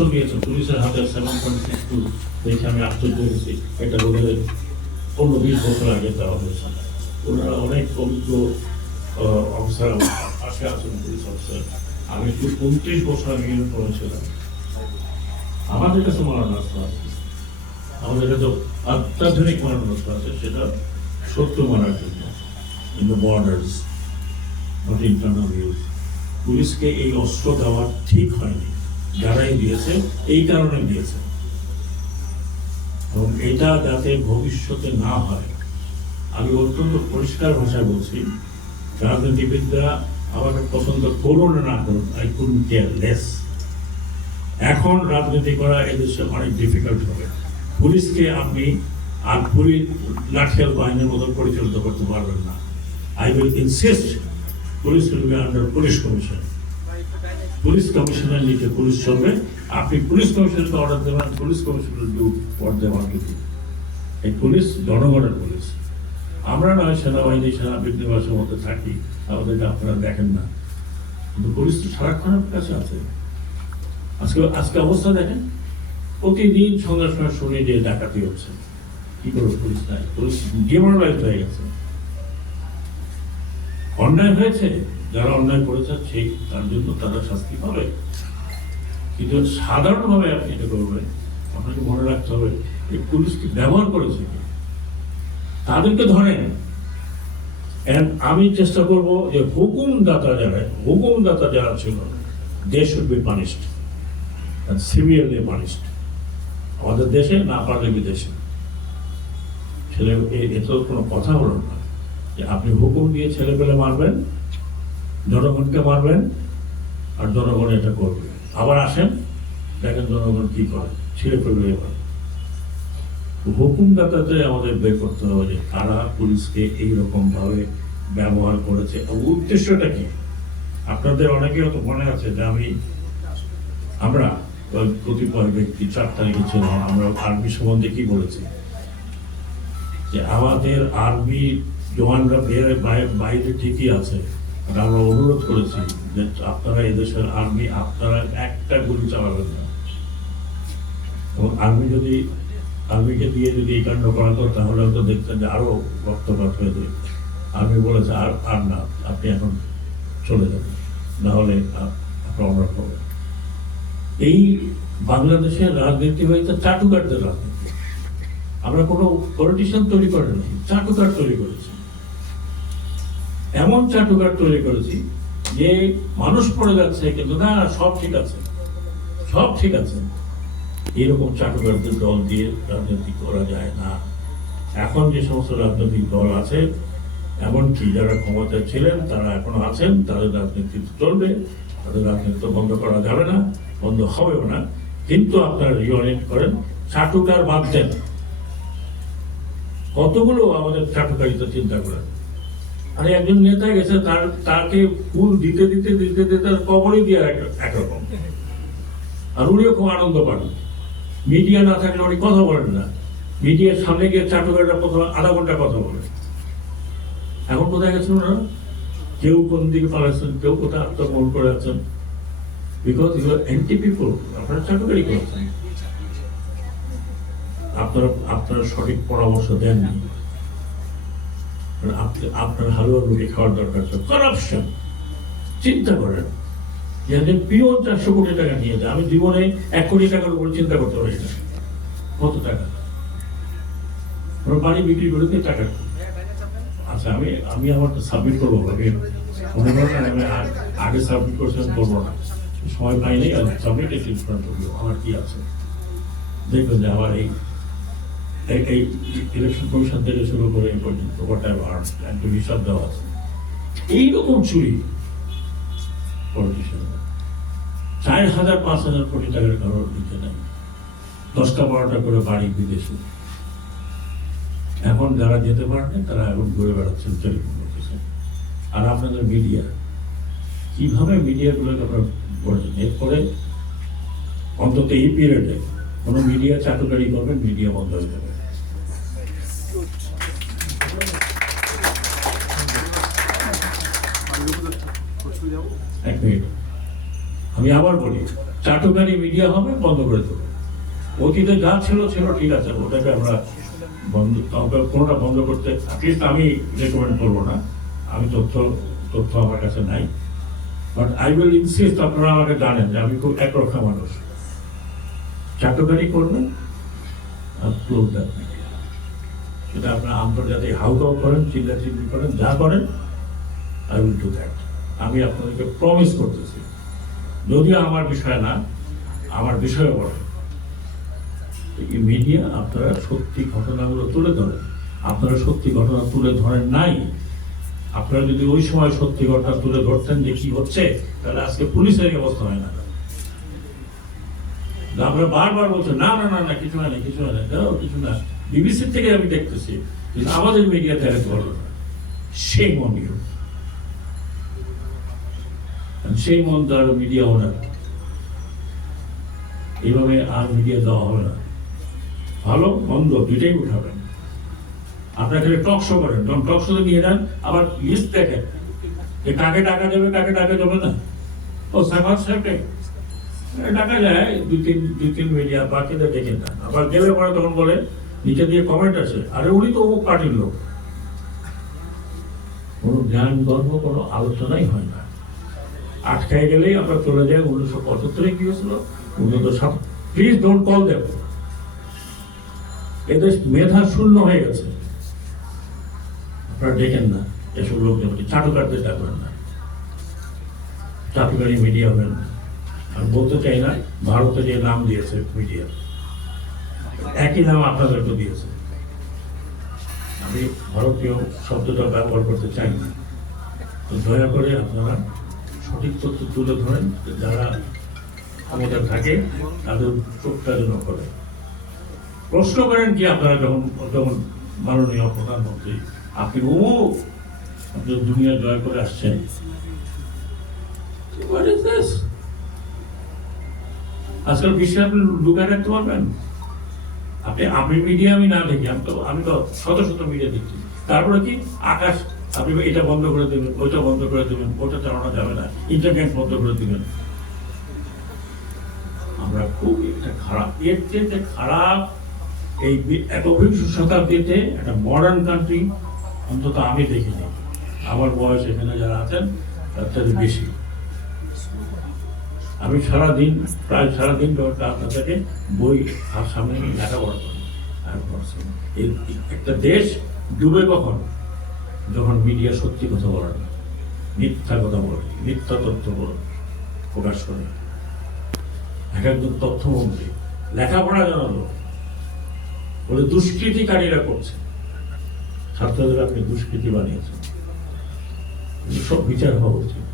পুলিশের হাতে seven point six two দেখে আমি আশ্চর্য হয়েছি। এটা বিশ বছর আগে দেওয়া হয়েছে। ওনারা অনেক অফিসার পাশে আছেন পুলিশ অফিসার আমি একটু উনত্রিশ বছর আগে আমাদের কাছে মারণাস্ত্র আছে। আমাদের কাছে অত্যাধুনিক মারণাস্ত্র আছে, সেটা শত্রু মারার জন্য। In the borders not internal use পুলিশকে এই অস্ত্র দেওয়া ঠিক হয়নি। যারাই দিয়েছে, এই কারণে দিয়েছে। এবং এটা যাতে ভবিষ্যতে না হয়, আমি অত্যন্ত পরিষ্কার ভাষায় বলছি, রাজনীতিবিদরা আমাকে পছন্দ করুন না করুন আই কুড কেয়ার লেস এখন রাজনীতি করা এদেশে অনেক ডিফিকাল্ট হবে। পুলিশকে আপনি আর পুলিশ লাঠিয়াল বাহিনীর মতো পরিচালিত করতে পারবেন না। I will insist police will be under police commission police কমিশনের নিচে পুলিশ চলবে। আপনি পুলিশ কমিশনারকে অর্ডার দেবেন, পুলিশ কমিশনার দে ওয়ান্ট এই পুলিশ জনগণের পুলিশ। আমরা নয়, সেনাবাহিনী সেনা বিদ্যাবাসের মধ্যে থাকি আমাদেরকে আপনারা দেখেন না। কিন্তু পুলিশ তো সারাক্ষণ আপনার কাছে আছে। আজকে আজকে অবস্থা দেখেন, প্রতিদিন সন্ধ্যার সময় শুনি যে ডাকাতি হচ্ছে। কি করবে পুলিশ নাই পুলিশ ডিমোরালাইজ হয়ে গেছে। অন্যায় হয়েছে? যারা অন্যায় করেছে, সেই তার জন্য তারা শাস্তি পাবে। কিন্তু সাধারণভাবে আপনি এটা করবেন, আপনাকে মনে রাখতে হবে যে পুলিশকে ব্যবহার করেছে? তাদেরকে ধরেন আমি চেষ্টা করব যে হুকুমদাতা যারা হুকুমদাতা যারা ছিল they should be punished severely punished. আমাদের দেশে না পারলে বিদেশে। ছেলে, এ- তো কোনো কথা হলো না। যে আপনি হুকুম দিয়ে ছেলে পেলে মারবেন জনগণকে মারবেন আর জনগণ এটা করবে। আবার আসেন, দেখেন জনগণ কি করে, ছিঁড়ে ফেলবে এবার। হুকুমদাতাতে আমাদের বের করতে হবে যে কারা পুলিশকে এইরকম ভাবে ব্যবহার করেছে। উদ্দেশ্যটা কি? আপনাদের অনেকে হয়তো মনে আছে যে আমি আমরা কতিপয় ব্যক্তি চার তারিখে ছিলাম আমরা আর্মি সম্বন্ধে কি বলেছি? যে আমাদের আর্মি জওয়ানরা বাইরে ঠিকই আছে। আমরা অনুরোধ করেছি যে আপনারা এদেশের আর্মি আপনারা একটা গুলি চালাবেন না। এবং আর্মি যদি আর্মিকে দিয়ে যদি এই কাণ্ড করা হতো তাহলে হয়তো দেখতেন যে আরও রক্তপাত হয়ে যেত আর্মি বলেছে আর আর না, আপনি এখন চলে যাবেন নাহলে আপ- আপনার অনার হবে। এই বাংলাদেশের রাজনীতি হয়েছে চাটুকারদের রাজনীতি। আমরা কোনো পলিটিশিয়ান তৈরি করিনি, চাটুকার তৈরি করেছি। এমন চাটুকার তৈরি করেছি যে মানুষ পড়ে যাচ্ছে, কিন্তু না, সব ঠিক আছে। সব ঠিক আছে। এরকম চাটুকারদের দল দিয়ে রাজনীতি করা যায় না। এখন যে সমস্ত রাজনৈতিক দল আছে, এমনকি যারা ক্ষমতায় ছিলেন, তারা এখনও আছেন, তাদের রাজনীতি চলবে, তাদের রাজনীতি তো বন্ধ করা যাবে না, বন্ধ হবেও না। কিন্তু আপনারা রিওয়ারেন্ট করেন, চাটুকার বাদ দেন। কতগুলো আমাদের চাটুকারিতা চিন্তা করেন? আরে একজন নেতা গেছে, তার, তাকে ফুল দিতে দিতে দিতে দিতে কবরই দিয়ে এক- একরকম আর উনিও খুব আনন্দ পান। মিডিয়া না থাকলে উনি কথা বলেন না। মিডিয়ার সামনে গিয়ে চাটুকাররা প্রথমে আধা ঘণ্টা কথা বলে। এখন কোথায় গেছেন ওনারা? কেউ কোন দিকে পালাচ্ছেন কেউ কোথায় আত্মগ্রহণ করে আছেন? Because you are anti people আপনারা চাটুকারি করেছেন। আপনারা আপনারা সঠিক পরামর্শ দেননি। আপনার হালুয়া রুটি খাওয়ার দরকার করাপশন চিন্তা করেন। যে একজন পিওন চারশো কোটি টাকা নিয়ে যায়। আমি জীবনে এক কোটি টাকার উপর চিন্তা করতে পারি না। কত টাকা? ওরা বাড়ি বিক্রি করে দিয়ে টাকা আচ্ছা আমি আমি আমার সাবমিট করব আমি আমি আগে সাবমিট করছি, আমি করব না। সময় পাইনি সাবমিট একটু আমার কি আছে? দেখবেন যে আমার এই এই ইলেকশন কমিশন থেকে শুরু করে এই পর্যন্ত ওটা একটা হিসাব দেওয়া আছে এইরকম চুরি পলিটিশিয়ান চার হাজার পাঁচ হাজার কোটি টাকার কারোর দিতে নেই। দশটা বারোটা করে বাড়ি বিদেশে। এখন যারা যেতে পারেন তারা এখন ঘুরে বেড়াচ্ছেন টেলিফোন করতেছেন আর আপনাদের মিডিয়া কীভাবে মিডিয়াগুলোকে আপনারা বলছেন? এরপরে অন্তত এই পিরিয়ডে কোনো মিডিয়া চাটুকারি করবেন মিডিয়া বন্ধ হয়ে যাবে। এক মিনিট। আমি আবার বলি, চাটুকারি মিডিয়া হবে, বন্ধ করে দেবো। অতীতে যা ছিল ছিল, ঠিক আছে, ওটাকে আমরা বন্ধ কোনোটা বন্ধ করতে অ্যাটলিস্ট আমি রেকমেন্ড করব না। আমি তথ্য তথ্য আমার কাছে নাই। বাট আই উইল ইনসিস্ট আপনারা আমাকে জানেন যে আমি খুব একরক্ষা মানুষ। চাটুকারি করবেন, আর ক্লোজ সেটা আপনার আন্তর্জাতিক হাউকাউ করেন চিল্লা চিল্লি করেন, যা করেন আই উইল ডু দ্যাট আমি আপনাদেরকে প্রমিস করতেছি। যদিও আমার বিষয় না, আমার বিষয় বলে। এই মিডিয়া আপনারা সত্যি ঘটনাগুলো তুলে ধরেন। আপনারা সত্যি ঘটনা তুলে ধরেন নাই। আপনারা যদি ওই সময় সত্যি ঘটনা তুলে ধরতেন যে কি হচ্ছে, তাহলে আজকে পুলিশের অবস্থা হয় না। আমরা বারবার বলছি, না না না না, কিছু হয় না, কিছু হয় না। কিছু না। বিবিসির থেকে আমি দেখতেছি, কিন্তু আমাদের মিডিয়াতে এত ভালো না সেই মন ইউ সেই মন তার মিডিয়া ওনার এইভাবে আর মিডিয়া দেওয়া হবে না। ভালো মন্দ দুইটাই উঠাবেন। আপনার খালি টক শো করেন। যখন টক শো নিয়ে যান আবার লিস্ট দেখেন। যে কাকে টাকা দেবে, কাকে টাকা দেবে না। ও সামাজ সাহেবকে। টাকা যায় দুই তিন দুই তিন মিডিয়া বাকিদের দেখে না আবার দেবে পরে তখন বলে, নিচে দিয়ে কমেন্ট আছে। আরে, উনি তো অমুক পার্টির লোক। কোনো জ্ঞান, গর্ব, কোনো আলোচনাই হয় না। আটকায় গেলেই আমরা চলে যাই উনিশশো পঁচাত্তরে কি হয়েছিল? উনিশশো সাত প্লিজ ডোন্ট কল দেব এদের মেধা শূন্য হয়ে গেছে। আপনারা দেখেন না, এসব লোকজনকে চাটুকারদের ডাকবেন না। চাটুকারি মিডিয়া হবেন না আমি বলতে চাই না, ভারতে যে নাম দিয়েছে মিডিয়া একই নাম আপনাদেরকে দিয়েছে। আমি ভারতীয় শব্দটা ব্যবহার করতে চাই না। তো দয়া করে আপনারা সঠিক তথ্য তুলে ধরেন, যারা ক্ষমতা থাকে, তাদের চোখটা করে। প্রশ্ন করেন কি আপনারা যখন যখন মাননীয় প্রধানমন্ত্রী, আপনি ও আপনি দুনিয়া জয় করে আসছেন? আজকাল বিশ্বে আপনি লুকায় রাখতে পারবেন। আপনি, আমি মিডিয়া আমি না দেখি, আমি তো আমি তো শত শত মিডিয়া দেখছি। তারপরে কি? আকাশ আপনি এটা বন্ধ করে দেবেন ওইটা বন্ধ করে দেবেন ওটা চালানো যাবে না ইন্টারনেট বন্ধ করে দেবেন। আমরা খুব এটা খারাপ, এর চেয়ে খারাপ এই একবিংশ শতাব্দীতে একটা মডার্ন কান্ট্রি অন্তত আমি দেখিনি। আমার বয়স এখানে যারা আছেন, তার থেকে বেশি। আমি সারাদিন, প্রায় সারাদিন আপনাদেরকে বই আর সামনে লেখাপড়া করি। আর। একটা দেশ ডুবে কখন? যখন মিডিয়া সত্যি কথা বলে না মিথ্যা কথা বলে মিথ্যা তথ্য বলে প্রকাশ করে। এক একজন তথ্যমন্ত্রী লেখাপড়া জানালো বলে দুষ্কৃতিকারীরা করছে। ছাত্রদের আপনি দুষ্কৃতি বানিয়েছেন। সব বিচার হওয়া উচিত।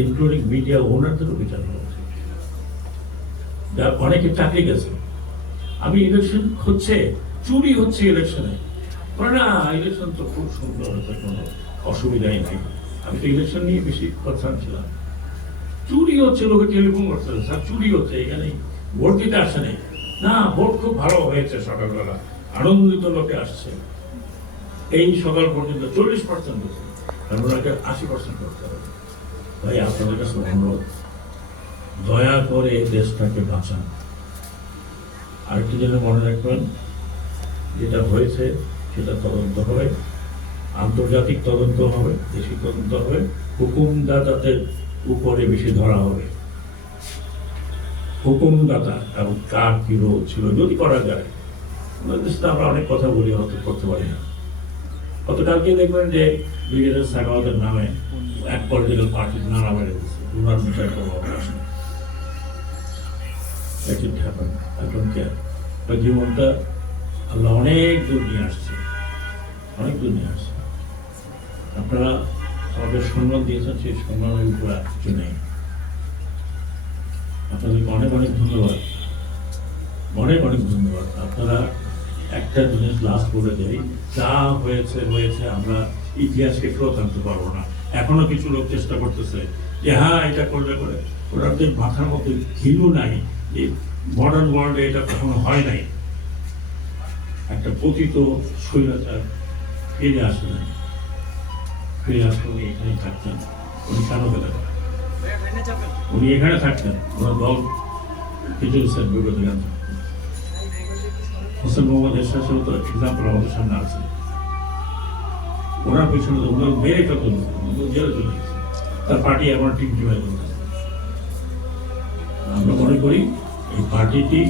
ইনক্লুডিং মিডিয়া ওনারদেরও বিচার হওয়া উচিত। অনেকে চাকরি গেছে। আমি ইলেকশন হচ্ছে, চুরি হচ্ছে ইলেকশনে বলে না ইলেকশন তো খুব সুন্দর হচ্ছে কোনো অসুবিধাই নাই। আমি তো ইলেকশন নিয়ে বেশি কনসার্ন ছিলাম চুরি হচ্ছে লোকে টেলিফোন করতে স্যার, চুরি হচ্ছে এখানে ভোট দিতে আসে নেই। না, ভোট খুব ভালো হয়েছে সকালবেলা। আনন্দিত লোকে আসছে। এই সকাল পর্যন্ত চল্লিশ পার্সেন্ট হচ্ছে। ওনাকে আশি পার্সেন্ট করতে হবে। ভাই, আপনাদের কাছে অনুরোধ, দয়া করে দেশটাকে বাঁচান। আরেকটি যেন মনে রাখবেন, যেটা হয়েছে সেটা তদন্ত হবে, আন্তর্জাতিক তদন্ত হবে, দেশি তদন্ত হবে, হুকুমদাতাদের উপরে বেশি ধরা হবে। হুকুমদাতা এবং কার কি রোল ছিল, যদি করা যায় আমরা অনেক কথা বলি হয়তো করতে পারি না। গতকালকে দেখবেন যে ব্রিগেডিয়ার সাগাওয়াতের নামে এক পলিটিক্যাল পার্টির নানা বেড়ে গেছে ওনার বিচার care. তো জীবনটা আল্লাহ অনেক দূর নিয়ে আসছে। অনেক দূর নিয়ে আসছে। আপনারা আমাদের সম্মান দিয়েছেন, সেই সম্মানের উপরে কিছু নেই। আপনাদেরকে অনেক অনেক ধন্যবাদ। অনেক অনেক ধন্যবাদ। আপনারা একটা জিনিস লাস্ট বলে দেই, যা হয়েছে হয়েছে, আমরা ইতিহাসকে ফেরত আনতে পারব না। এখনও কিছু লোক চেষ্টা করতেছে যে হ্যাঁ এটা করলে করে। ওনাদের মাথার মধ্যে ঘিলু নাই, যে মডার্ন ওয়ার্ল্ডে এটা কখনো হয় নাই। একটা পতিত স্বৈরাচার ফিরে আসে নাই ফিরে আসলে উনি এখানে থাকতেন। উনি কেন গেলেন? উনি এখানে থাকতেন। ওনার দল কিছু গান হোসেন মোহাম্মদ তো এক্সাম্পল আমাদের সামনে আছে। ওনার পেছনে তো ওনার মেরে জেলে চলে গেছে। তার পার্টি এমন টিম টিমাই আমরা মনে করি এই পার্টিটি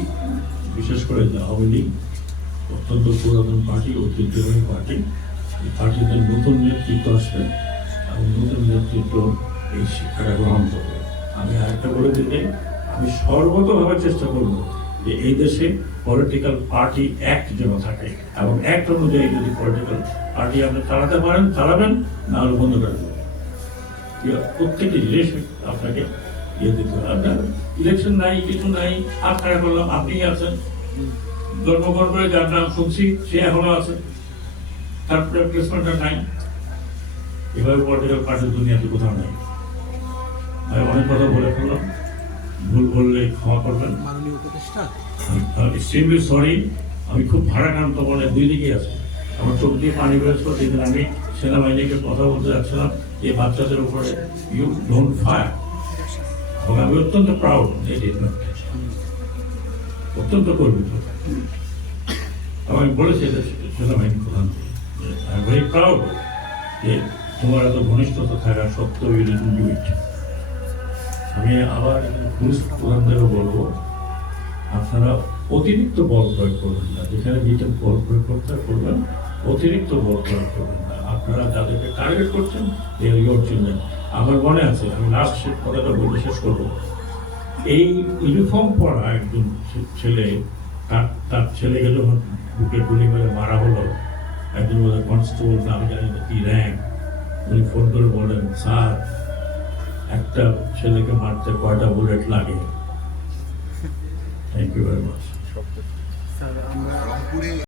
বিশেষ করে আওয়ামী লীগ, অত্যন্ত পুরাতন পার্টি, ঐতিহ্যবাহী পার্টি। পার্টিতে নতুন নেতৃত্ব আসবে এবং নতুন নেতৃত্ব এই শিক্ষাটা গ্রহণ করবে। আমি আরেকটা বলে দিতে আমি সর্বতভাবে চেষ্টা করব যে এই দেশে পলিটিক্যাল পার্টি অ্যাক্ট যেন থাকে, এবং অ্যাক্ট অনুযায়ী যদি পলিটিক্যাল পার্টি আপনি চালাতে পারেন, চালাবেন না হলে বন্ধ করে দেবেন। প্রত্যেকটি জিনিস আপনাকে ইয়ে দিতে হবে। আপনার ইলেকশন নাই, কিছু নাই আপনারা করলাম আপনি আছেন। করে যার নাম শুনছি, সে এখনও আছে। তার প্লেসমেন্টটা নাই। এভাবে পলিটিক্যাল পার্টির দুনিয়াতে কোথাও নেই। আমি অনেক কথা বলে ফেললাম। ভুল বললে ক্ষমা করবেন। মাননীয় উপদেষ্টা। এক্সট্রিমলি সরি আমি খুব ভারাক্রান্ত মনে দুই দিকে আছে। আমার চোখ দিয়ে পানি বেরোচ্ছিল যেদিন আমি সেনাবাহিনীকে কথা বলতে যাচ্ছিলাম যে বাচ্চাদের উপরে ইউ ডোন্ট ফায়ার এবং আমি অত্যন্ত প্রাউড এই ডিটমেন্ট অত্যন্ত গর্বিত। এবং আমি বলেছি এটা সেনাবাহিনী প্রধানকে আই ভেরি প্রাউড যে তোমার এত ঘনিষ্ঠতা থাকা সত্ত্বেও ইউ ডিডন্ট ডু ইট আমি আবার পুলিশ প্রধানদেরও বলব, আপনারা অতিরিক্ত বল প্রয়োগ করবেন না। যেখানে যেটা বল প্রয়োগ করতে করবেন, অতিরিক্ত বল প্রয়োগ করবেন না। আপনারা যাদেরকে টার্গেট করছেন ইয়োর চিলড্রেন আমার মনে আছে, আমি লাস্ট কথাটা বলে শেষ করব। এই ইউনিফর্ম পরা একজন ছেলে, তার তার ছেলেকে যখন বুকে গুলি মেরে মারা হলো। একজন বোধহয় কনস্টেবল নাম জানি না কি র্যাঙ্ক উনি ফোন করে বললেন স্যার একটা ছেলেকে মারতে কয়টা বুলেট লাগে thank you very much sir আমরা রংপুরে